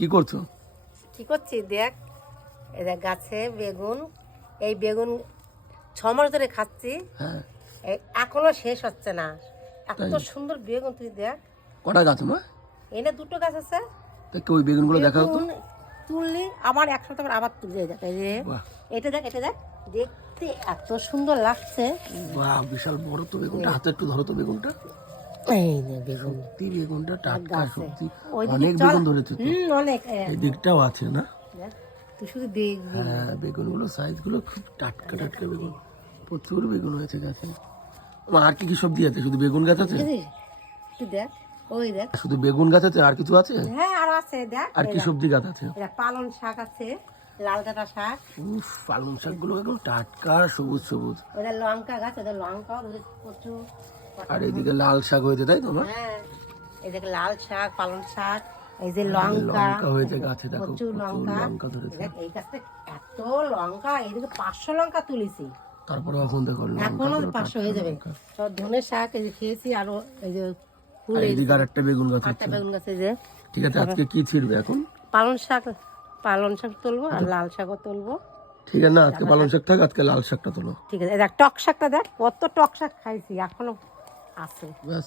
কি করছো? কি করছি দেখ, এই দেখ গাছে বেগুন। এই বেগুন 6 মাস ধরে খাচ্ছি। হ্যাঁ, এখনো শেষ হচ্ছে না। এত তাই? সুন্দর বেগুন, তুই দেখ। কটা গাছ মা? এনে 2টো গাছ আছে। তা কি ওই বেগুনগুলো দেখাও তো। বেগুন তুললি আবার 1 সপ্তাহ পর আবার তুলে দেখ। এই যে বাহ এটা দেখ, এটা দেখ, দেখতে এত সুন্দর লাগছে। বাহ, বিশাল বড় তো বেগুনটা। হাতে একটু ধরো তো বেগুনটা। এই যে বেগুন সত্যি বেগুনটা টাটকা, গাছে। সত্যি ওইদিকে অনেক চল। বেগুন ধরেছে তো। অনেক। এই দিকটাও আছে না? দেখ, তুই শুধু দেখবি। হ্যাঁ, বেগুনগুলো সাইজগুলো খুব টাটকা টাটকা বেগুন, প্রচুর বেগুন হয়েছে গাছে। মা, আর কি কি সবজি আছে? শুধু বেগুন গাছ আছে? বুঝলি? তুই দেখ, ওই দেখ। শুধু বেগুন গাছ আছে, আর কিছু আছে? হ্যাঁ আরো আছে, দেখ। আর কি সবজি গাছ আছে? এটা পালং শাক আছে, লাল ডাঁটা শাক। উফ, পালং শাকগুলো একদম টাটকা সবুজ সবুজ। ওটা লঙ্কা গাছ, ওটা লঙ্কাও ধরেছে প্রচুর। আর এইদিকে লাল শাক হয়েছে, তাই তো মা? হ্যাঁ, এই দেখ লাল শাক, পালং শাক, এই যে লঙ্কা লঙ্কা হয়েছে গাছে, দেখো প্রচুর লঙ্কা। লঙ্কা ধরেছে। দেখ এই গাছটা এত লঙ্কা, এইদিকে 500 লঙ্কা তুলেছি। তারপরে এখন দেখো এখনো লঙ্কাগুলো 500 হয়ে যাবে। সব ধনের শাক এই যে খেয়েছি, আরো এই যে ফুল, এই এইদিকে আর একটা বেগুন গাছ একটা হচ্ছে। বেগুন গাছ। এই যে ঠিক আছে, আজকে কি ছিড়বে এখন? পালং শাক, পালং শাক তুলবো আর লাল শাকও তুলবো। ঠিক আছে, না আজকে পালং শাক থাক, আজকে লাল শাকটা তোলো। ঠিক আছে, এই দেখ টক শাকটা দেখ, কত টক শাক খাইছি, এখনো আছে। ব্যাস